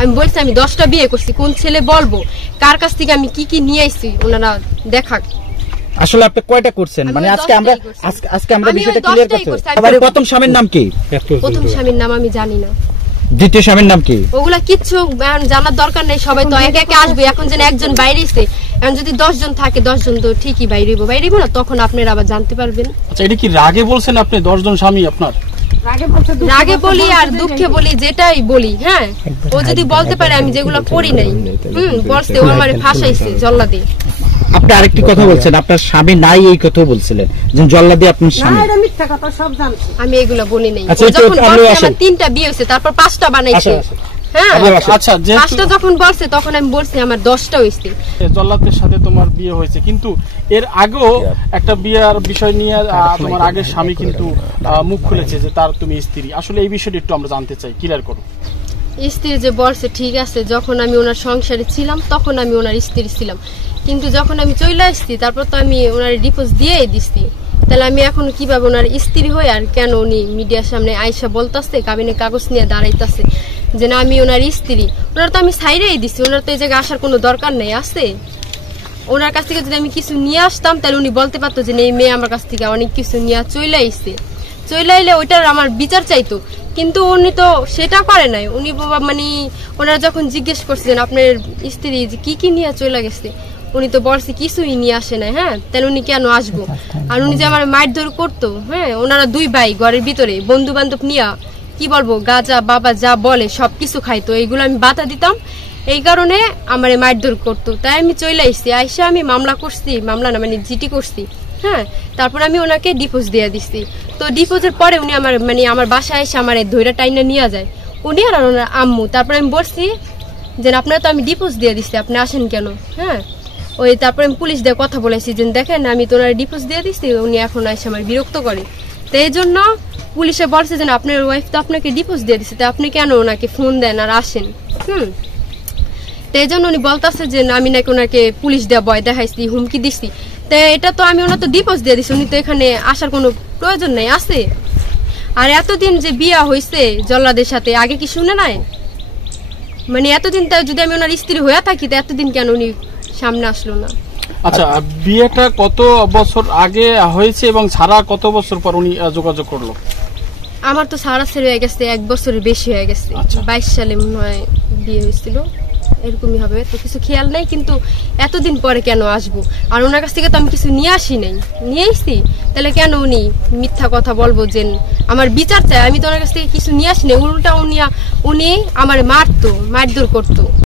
আমি বলছি আমি 10টা বিয়ে করছি, কোন ছেলে বলবো, কার কাছ থেকে আমি কি কি নিয়ে আইছি ওনারা দেখাক। আসলে আপনি কয়টা করছেন? মানে আজকে আমরা বিষয়টা ক্লিয়ার করতে। আবার প্রথম স্বামীর নাম কি? প্রথম স্বামীর নাম আমি জানি না। দ্বিতীয় স্বামীর নাম কি? ওগুলা কিচ্ছু জানার দরকার নেই, সবাই তো একে একে আসবে। এখন যেন একজন বাইরেছে, এখন যদি 10 জন থাকে 10 জন তো ঠিকই বাইরেব না, তখন আপনারা আবার জানতে পারবেন। আচ্ছা, এটা কি রাগে বলছেন আপনি 10 জন স্বামী আপনার? রাগে বলি আর দুঃখে বলি, যেটাই বলি। হ্যাঁ, ও যদি বলতে পারে আমি যেগুলো করি নাই, বলছে ও আমারে ফাঁসাইছে জল্লাদি। আপনি আরেকটি কথা বলছেন, আপনার স্বামী নাই এই কথা বলছিলেন যে জল্লাদি আপনার স্বামী। না, এটা মিথ্যা কথা, সব জানছি আমি এগুলো বলি নাই। আচ্ছা, যখন আমার 3টা বিয়ে হয়েছে, তারপর 5টা বানাইছে। হ্যাঁ, আচ্ছা, 5টা যখন বলছে তখন আমি বলছি আমার 10টা হয়েছে। জল্লাদের সাথে তোমার বিয়ে হয়েছে, কিন্তু এর আগেও একটা বিয়ের বিষয় নিয়ে তোমার আগের স্বামী কিন্তু মুখ খুলেছে যে তার তুমি স্ত্রী। আসলে এই বিষয়টা একটু আমরা জানতে চাই, ক্লিয়ার করো। স্ত্রী যে বলছে ঠিক আছে, যখন আমি ওনার সংসারে ছিলাম তখন আমি ওনার স্ত্রী ছিলাম, কিন্তু যখন আমি চলে আসছি তারপর তো আমি ওনার ডিভোর্স দিয়েই দিচ্ছি। তাহলে আমি এখন কিভাবে ওনার স্ত্রী হই? আর কেন উনি মিডিয়ার সামনে আইসা বলতেছে, কাবিনে কাগজ নিয়ে দাঁড়াইতেছে যে না আমি ওনার স্ত্রী? ওনার তো আমি সাইডেই দিচ্ছি, ওনার তো এই জায়গায় আসার কোনো দরকার নেই। আছে ওনার কাছ থেকে যদি আমি কিছু নিয়ে আসতাম তাহলে উনি বলতে পারতো যে এই মেয়ে আমার কাছ থেকে অনেক কিছু নিয়ে চলে আইসে, চলে আইলে ওইটার আমার বিচার চাইতো। কিন্তু উনি তো সেটা করে নাই। উনি মানে ওনারা যখন জিজ্ঞেস করছেন আপনার স্ত্রী যে কি কি নিয়ে চলে গেছে, উনি তো বলছে কিছুই নিয়ে আসে নাই। হ্যাঁ, তাহলে উনি কেন আসবো? আর উনি যে আমার মারধর করতো, হ্যাঁ, ওনারা 2 ভাই ঘরের ভিতরে বন্ধু বান্ধব নিয়ে কি বলবো গাঁজা বাবা যা বলে সবকিছু খাইতো, এইগুলো আমি বাধা দিতাম, এই কারণে আমার মারধর করতো। তাই আমি চলে আসছি, আইসা আমি মামলা করছি, মামলা না মানে জিটি করছি। হ্যাঁ, তারপর আমি ওনাকে ডিভোর্স দিয়ে দিচ্ছি। তো ডিভোর্সের পরে উনি আমার বাসায় এসে আমার ধৈর্য টাইনা নিয়ে যায় উনি আর ওনার আম্মু। তারপরে আমি বলছি যে আপনারা তো আমি ডিভোর্স দিয়ে দিচ্ছি, আপনি আসেন কেন? হ্যাঁ, ওই তারপরে আমি পুলিশ দিয়ে কথা বলেছি যে দেখেন আমি তো ওনার ডিভোর্স দিয়ে দিচ্ছি, উনি এখন এসে আমার বিরক্ত করে। তো এই জন্য পুলিশে বলছে যে আপনার ওয়াইফ তো আপনাকে ডিভোর্স দিয়ে দিচ্ছে, তো আপনি কেন ওনাকে ফোন দেন আর আসেন? তো এই জন্য উনি বলতেছে যে আমি নাকি ওনাকে পুলিশ দেওয়া ভয় দেখাইছি, হুমকি দিচ্ছি। তো এটা তো আমি ওনার তো ডিভোর্স দিয়ে দিচ্ছি, উনি তো এখানে আসার কোনো প্রয়োজন নেই। আছে আর এতদিন যে বিয়া হয়েছে জল্লাদের সাথে, আগে কি শুনে নাই? মানে এতদিন যদি আমি ওনার স্ত্রী হয়ে থাকি তো এতদিন কেন উনি সামনে আসলো না? আচ্ছা, বিয়েটা কত বছর আগে হয়েছে এবং ছাড়া কত বছর পর উনি যোগাযোগ করলো? আমার তো সারা ছেড়ে হয়ে গেছে 1 বছরের বেশি হয়ে গেছে। 22 সালে মনে হয় বিয়ে হয়েছিল, এরকমই হবে, তো কিছু খেয়াল নাই। কিন্তু এতদিন পরে কেন আসবো? আর ওনার কাছ থেকে তো আমি কিছু নিয়ে আসি নাই, নিয়ে আসছি, তাহলে কেন উনি মিথ্যা কথা বলবো যে আমার বিচার চাই? আমি তো ওনার কাছ থেকে কিছু নিয়ে আসি নাই, উল্টা উনি আমার মারধর করতো।